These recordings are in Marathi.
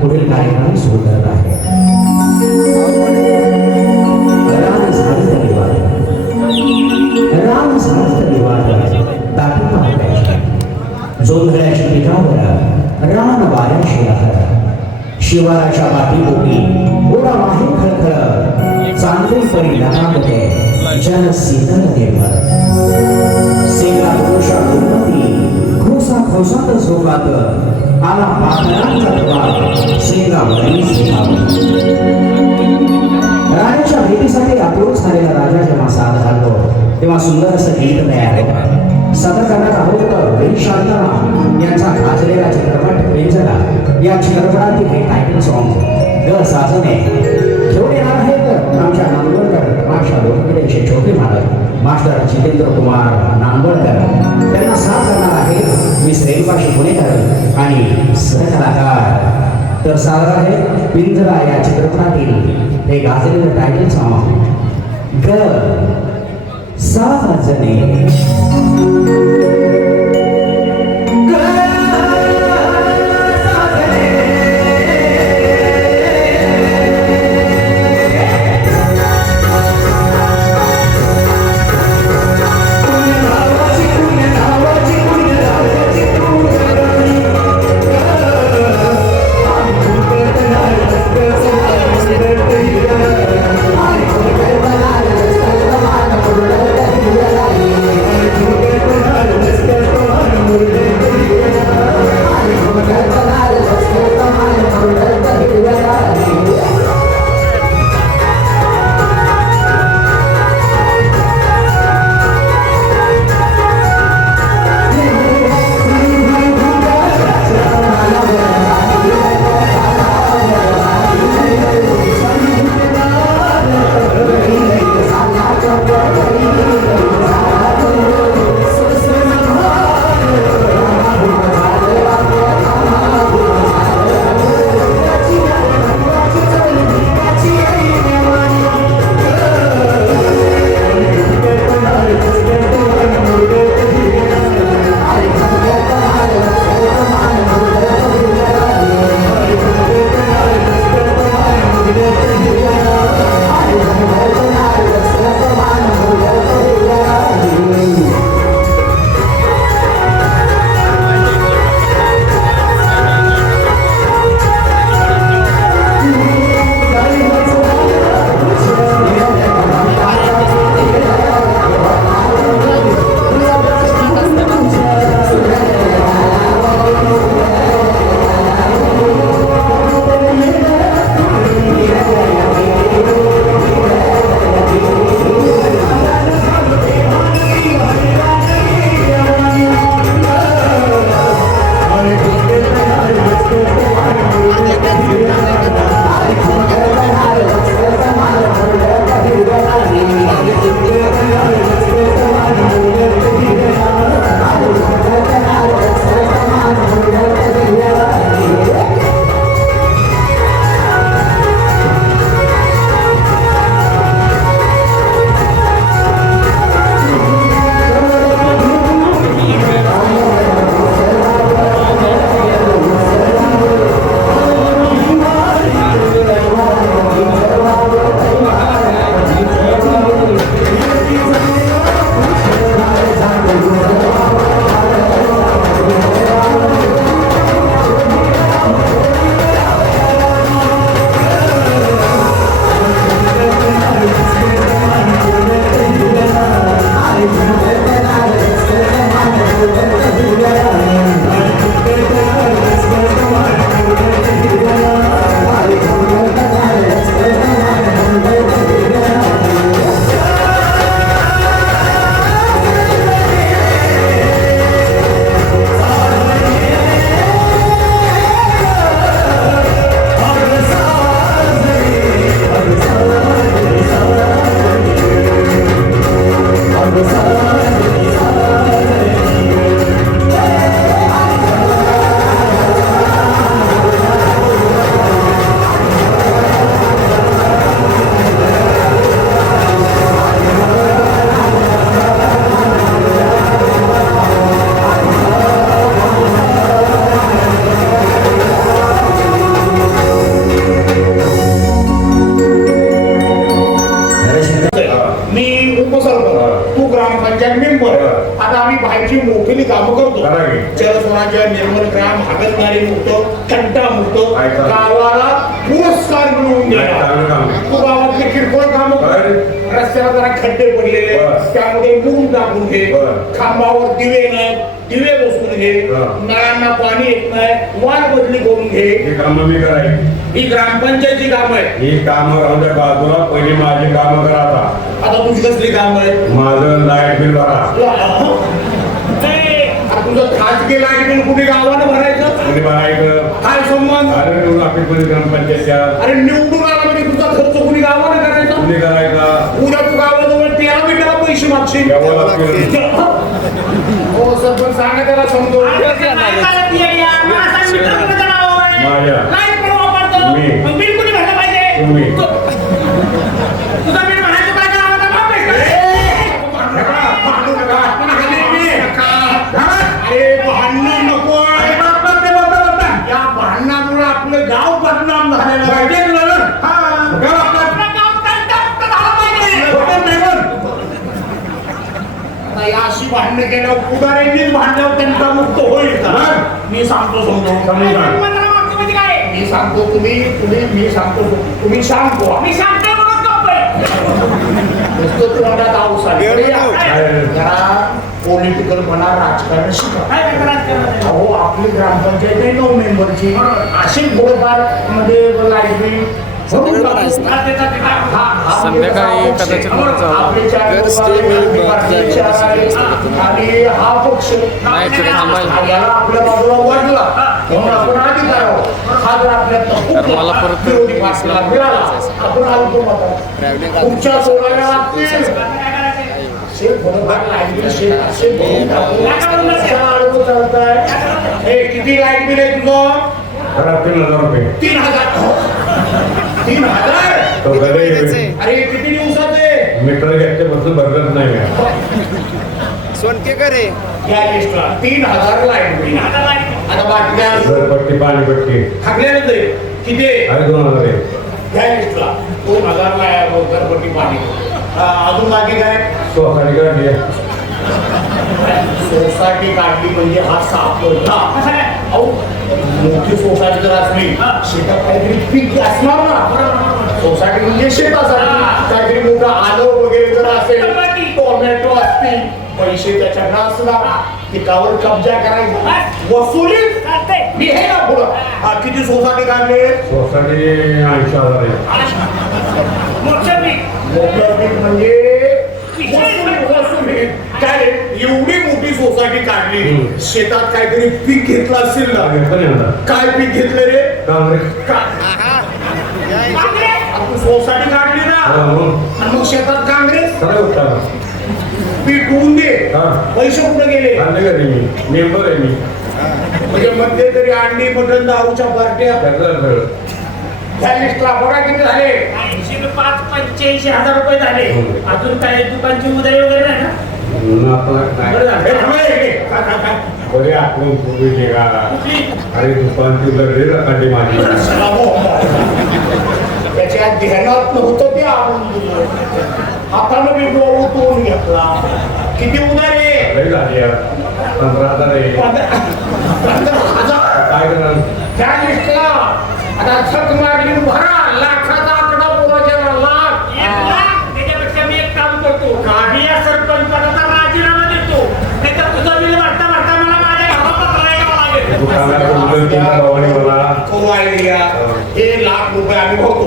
पुढील कार्यक्रम सुरू करत आहे. राम झाडत विवाद, राम झाडत विवाद, दाटी पाहतायची जोंधळ्याच्या पिठावर रान वाऱ्याशी लहर, शिवाराच्या पाठीभोवती गोडा माहे खळखळ, चांदणी परी लहानते जन शीतल निर्मळ, सेंगा दोषा दुर्मती खोसा खोसात झोपात, आला पाखरांचा प्रभाव सेंगा वरी सेंगाव. राजाच्या भेटीसाठी आतुर झालेला राजा जेव्हा साथ घालतो तेव्हा सुंदर असं गीत तयार होतं. सादर करण्यात आहोत वेद शांतराम यांचा गाजलेला चित्रपट पिंजरा या चित्रपटातील हे टायटल सॉंग ग साजने घेऊन येणार आहेत आमच्या नांदवडकर मास्टर लोकप्रियचे छोटे मालक मास्टर जितेंद्र कुमार नांदवडकर. त्यांना साथ करणार आहेत मी श्रेणीपाशी पुणेकर आणि सहकलाकार. तर सादर आहे पिंजरा या चित्रपटातील हे गाजलेलं टायटल सॉंग ग साजने. Let's go. करा की. चरसोनाच्या निर्मल ग्राम हागलणारी मुक्त कंटा मुक्त ऐका. गावाला पुरस्कार मिळवून नाही, दिला. चांगलं काम. तू गावातले किरकोळ काम काय? रस्त्याला जरा खड्डे पडलेले बरं. त्यामध्ये मूग टाकून घे बरं. खांबावर दिवे नाही दिवे बसवून घे बरं. नळांना पाणी येत नाही वाल बदली करून घे. ही कामं मी करायची. ही ग्रामपंचायतची काम आहे. ही कामं राहूद्या बाजूला, पहिली माझी कामं करा आता. आता तुझी कसली काम आहे माझं लाईट बिल भरा. तुझं खाजगी लाईट बिल कुठे गावानं भरायचं कुणी भरायचं. काय संबंध अरे निवडून ऑफिसमध्ये ग्रामपंचायतच्या अरे निवडून आला म्हणजे तुझा खर्च कुणी गावानं करायचा कुणी करायचा. उद्या तू गावाजवळ 13 मिनिटाला पैसे मागशील. एवढं लागतील. हो सरपंच सांगा त्याला समजून. तुम्ही अरे भांडण नको या भांडणामुळे आपलं गाव बदनाम झालेलं आहे. आता अशी भांडणं केल्यावर पुढाऱ्यांनीच भांडल्यावर त्यांचा मुक्त होईल का? मी सांगतो समजून मी सांगतो मी सांगतो तुम्ही सांगतो आम्ही सांगतो पॉलिटिकल म्हणा राजकारण शिका. अहो आपली ग्रामपंचायत आहे 9 मेंबरची अशी थोडंफार मध्ये लाईट बिल संध्याकाळी कदाचित आणि हा पक्ष याला आपल्या बाजूला वाढला म्हणून आपण आधी काय हा जर आपल्या मला परत विरोधी पक्षाला मिळाला आपण आलो पुढच्या सोडायला लागतील. किती लाईट बिल आहे तुझं? 3,000 रुपये. 3,000 तो गदे अरे किती दिवसाचे मीटर घेतल्यापासून भरत नाही. सोनकेकर आहे या लिस्टला 3,000 लाईट बिल. आता बाटल्या घरपट्टी पाणीपट्टी खाल्ल्यानंतर किती अरे 2,000 आहे. या लिस्टला 2,000 घरपट्टी पाणी. अजून बाकी काय? सोसायटी काढली. सोसायटी काढली म्हणजे हा साफ मोठी सोसायटी जर असली शेतात काहीतरी पीक असणार ना. सोसायटी म्हणजे शेतासाठी काहीतरी मोठं आलं वगैरे जर असेल टोमॅटो असतील पैसे त्याच्याकडे असणार पिकावर कब्जा करायचा वसुली मी हे ना पुढं. किती सोसायटी काढले? सोसायटी 80,000 आहे. मोठं पीक म्हणजे वसुली काय एवढी मोठी सोसायटी काढली शेतात काहीतरी पीक घेतलं असेल ना. काय पीक घेतलं रे? आपण सोसायटी काढली ना आणि मग शेतात काँग्रेस पीक होऊन दे पैसे कुठे गेले? मेंबर आहे मी. म्हणजे मध्ये तरी अंडी मटण दारूच्या पार्ट्या त्या लिस्टला बघा किती झाले? 85,000 रुपये झाले. अजून काय दुकानची उधारी वगैरे नाही ना? बरे आठवण पूर्वी का अरे दुकानची उलगडी रकांडी माझी. त्याच्या ध्यानात नव्हतं ते आपण दिलं हातानं मी तोडून घेतला. किती उधारी? 15,000 आहे. 15,000 काय करणार? त्या लिस्टला आता छक मागणी भरा लाखाचा आकडा बोलायचा लाख. त्याच्यापेक्षा मी एक काम करतो गाडी या सरपंच पदाचा राजीनामा देतो. नाही तर तुझं बिल भरता भरता मला माझ्या घरात राहायला हे लाख रुपये आम्ही भरतो.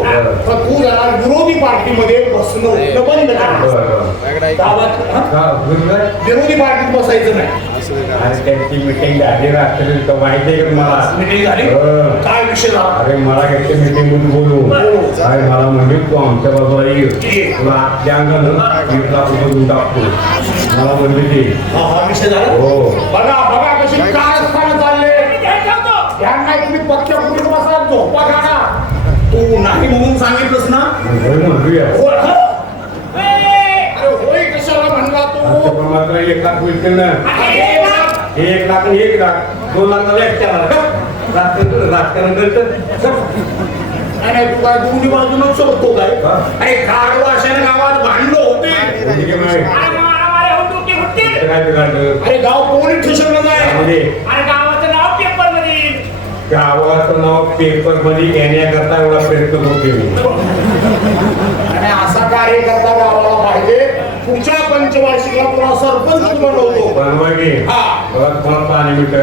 तर तू जरा विरोधी पार्टीमध्ये बसणं बंद कर. गावात विरोधी पार्टीत बसायचं नाही. त्यांची मिटिंग झाली रात्री माहिती आहे का मला? मीटिंग झाली काय विषय झाला? अरे मला घेतली मीटिंग मध्ये बोलू काय मला म्हणजे तू आमच्या बाजूला येईल तुला आजच्या अंगानं 1,00,000 रुपये टाकतो मला म्हणली ती. हा विषय झाला. हो बघा बघा कशी काय असताना चालले त्यांना तुम्ही पक्ष पुढे बसा झोपा काढा. तू नाही म्हणून सांगितलंस ना? म्हणूया होय कशाला म्हणला तू? मात्र 1,00,000 होईल ना. 1,00,000 आणि 1,00,000 2,00,000 राजकारण करत नाही तू काय दोन्ही बाजूनच सोडतो काय? अरे काढवा अशा गावात भांडणं होते. बघतील. काय बिघडलं अरे गाव पोलीस स्टेशनला जाय म्हणजे अरे गावाचं नाव पेपर मध्ये येईल. गावाचं नाव पेपर मध्ये येण्याकरता एवढा प्रयत्न करते मी. आणि असा कार्यकर्ता गावाला पाहिजे. पुढच्या पंचवार्षिकला तुला सरपंच बनवतो. बनवा की हा. बघा तुम्हाला पाणी मिळतं का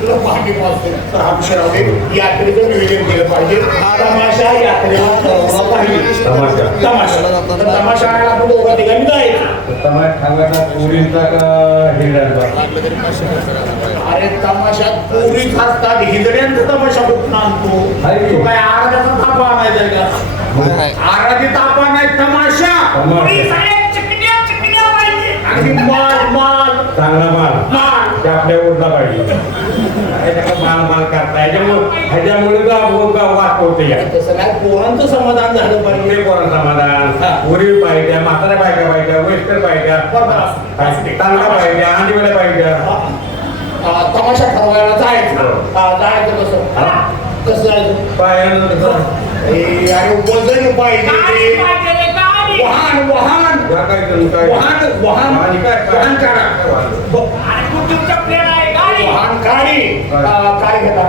तुला पाणी पाजतो. तर हा विषय राहू दे. यात्रेचं नियोजन केलं पाहिजे. तमाशा यात्रेला ठरवला पाहिजे. तमाशा तमाशा तर तमाशाला आपण दोघा ठिकाणी जायचं. तमाशा ठेवायचा पुरीचा का हिंडायचा अरे तमाशात पोरीच असतात. हिजड्यांचा तमाशा कुठून आणतो? आहे की? तो काय आराध्याचा तापा आणायचा का? आराधी तापा नाही तमाशा. पोरी तमाशा साहेब चिकन्या चिकन्या पाहिजे. आणि माल माल चांगला माल माल ते आपल्या उरला पाहिजे माल करता ह्याच्यामुळे वाट होते या तसं नाही. पोरांचं समाधान झालं पाहिजे. पुणे पोरण समाधान पुरी पाहिजे म्हाताऱ्या बायका पाहिजे वेस्टर पाहिजे चांगला पाहिजे आंधीवाल्या पाहिजे तमाशा ठरवायला जायचं. जायचं कसं कसं जायचं? पायानं कसं अरे वजन गाडी पाहिजे. पाहिजे रे, गाडी. वाहन वाहन काय करून काय वाहन वाहन आणि काय वाहन काढा. अरे कुठून चपलेला आहे गाडी. वाहन गाडी काय घेता?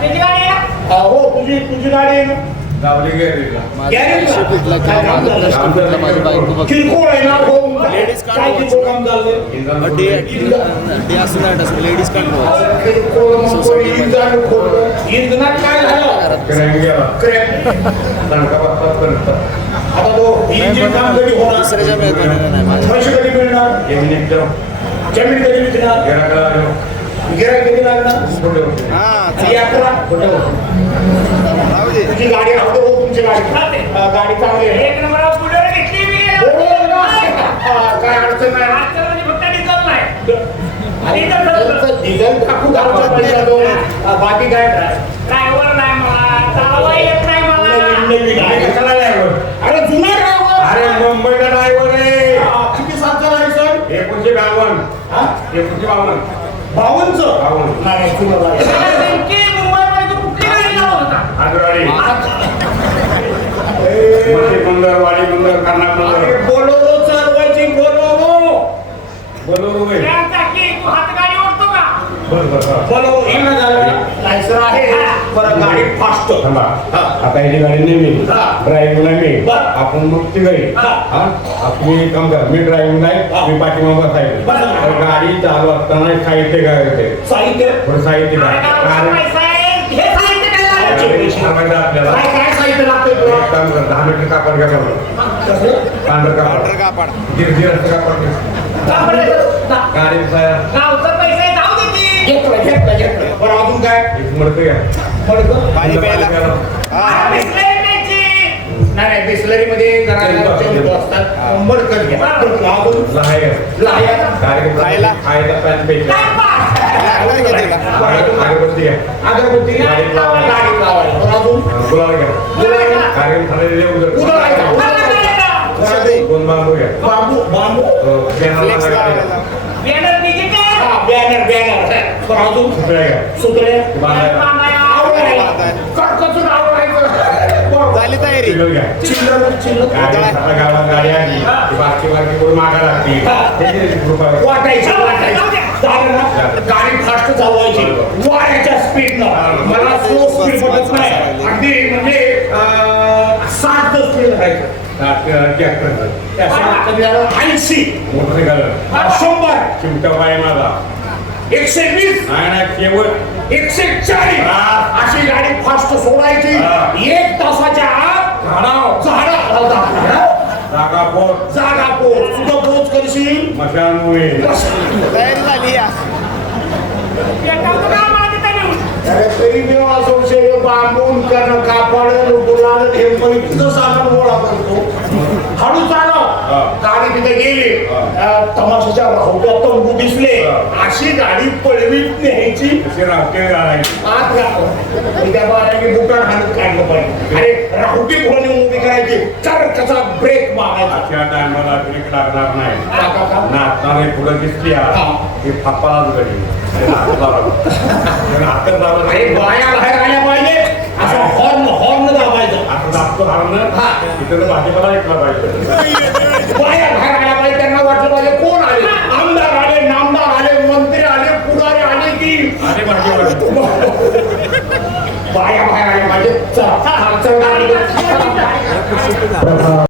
त्याची गाडी आहे. हो तुझी गाडी आहे ना? गावली गेली गॅरेजला? काय काम झालं? माझी बायको किरकोळ आहे ना हो? काय किरकोळ काम झालं? लेडीज काढलो किरकोळ मग कोणी इंधन खोदलं. इंधनात काय झालं? गेला क्रॅक. तणका बसतात करतात आता तो इंजिन काम कधी होणार? दुसऱ्याच्या मेहरबानीने नाही माझ्या. पैसे कधी मिळणार? जमिनीत जाऊ जमीन कधी विकणार? गिराकडा जाऊ गिराईक कधी लागणार? कुठे होते हा यात्रा कुठे होते राहू दे. तुझी गाडी राहते हो. तुमची गाडी राहते. गाडी चांगली आहे. एक नंबर बुलेट घेतली मी. हो ना? काय अडचण नाही. आजच्या रोजी फक्त डिझेल नाही. आणि डिझेलचं डिझेल टाकू घालचा पैसा तो. बाकी काय ड्रायव्हर नाही मला, चालवा येत नाही मला. नवीन गाडी. कशाला driver? अरे जुना ड्रायव्हर. अरे मुंबईला ड्रायव्हर आहे किती सालचा लायसन? 1952 हा? 1952 52चं? 52 नाही जुना लायसन. नेमकी मुंबईमध्ये तू कुठली गाडी लावत होता? आगरवाडी ए, मथे बंदर वाडी बंदर कर्नाट अरे बंदर बोलोरो चालवायची बोलोरो. बोलू रे त्यांचा की तू हातगाडी ओढतो का? बस बोलोरो येणं झालं. लायसन आहे पण गाडी फास्ट. थांबा हा. आता ह्याची गाडी नाही मी हा. ड्रायव्हिंग नाही मी बरं. आपण मग ती गाडी हा. हा आपली काम कर मी ड्रायव्हिंग हा. नाही मी पाठीमाग बसायचं बरं. तर गाडी चालू असताना एक साहित्य काय होते साहित्य थोडं साहित्य अरे गावाचा काय पैसा आहे. हे साहित्य काय लावायचे? सांगायचं आपल्याला काय काय साहित्य लागतं तुला? एक काम कर 10 मीटर कापड घ्या बरोबर कसं? पांढरं कापड कापड दीड असं कापड घ्या. का बरं? गाडी गावचा पैसा आहे, जाऊ दे ती. घेतलं. बरं अजून काय? एक मडकं घ्या पडकं? पाणी प्यायला. अरे बिसलेरी प्यायची. नाही बिस्लरी मध्ये जरा चमचे असतात. मडकं घ्या. अजून लहाय घ्या लाह्या. खायला. खायला पॅन प्यायचा टाइमपास. अगरबत्ती घ्या अगरबत्ती गाडीत लावायला. गाडीत लावायला. बरं अजून गुलाल घ्या गुलाल. कार्यक्रम झालेले उदर उधळायचा. औषधी. 2 बांबू घ्या बांबू फ्लेक्स बॅनर लावायला. Banner digital. हा बॅनर बरं अजून सुत्रे बांधायला. आवडायला. कटकचून आवडायचं. झाली तयारी. घ्या चिल्लर आता गावात गाडी आली ती बाकी करून मागा लागते त्याची कृपा वाटायची झालं ना? गाडी फास्ट चालवायची वाऱ्याच्या स्पीडनं. मला स्लो स्पीड पडत नाही. अगदी म्हणजे 60 स्पीड राहायचं. त्या 80 मोटरसायकल 100 चिमटा पाय माझा 120 नाही शेवट 140 हा. अशी गाडी फास्ट सोडायची. हा. 1 तासाच्या आत जागा पोट जागा पोच सुद्धा पोच करशील. मशानमुळे तयारी झाली या. पेटावतो का मला तिथं नेऊन? अरे तरी मी संशय बांबून करणं कापड गुलाल हे पण तुझं सामान गोळा करतो. हळू चालव. हा. गाडी तिथे गेली. हा. तमाशाच्या राहुट्या तंबू दिसले. हा. अशी गाडी पळवीत न्यायची. असे राहते घालायचे आत गाव त्या बाळाने बुटात हाणत काढलं पाहिजे. अरे राहुटी पुढे नेऊन उभी करायची. कसा ब्रेक मारायचा. अशा टायमाला ब्रेक लागणार नाही का, का, का? नाचणारे पुढं दिसली हा. की फाप्पालाच गडी हातात दाबलं. अरे बाया बाहेर आल्या पाहिजे. असं हॉर्न दाबायचं. असं दाबतो हारणं हा. तिथं भाजीपाला ऐकला पाहिजे बाया बाहेर आल्या पाहिजे. त्यांना अरे माझे बाया बाया माझे चला चला, चला. प्रभाव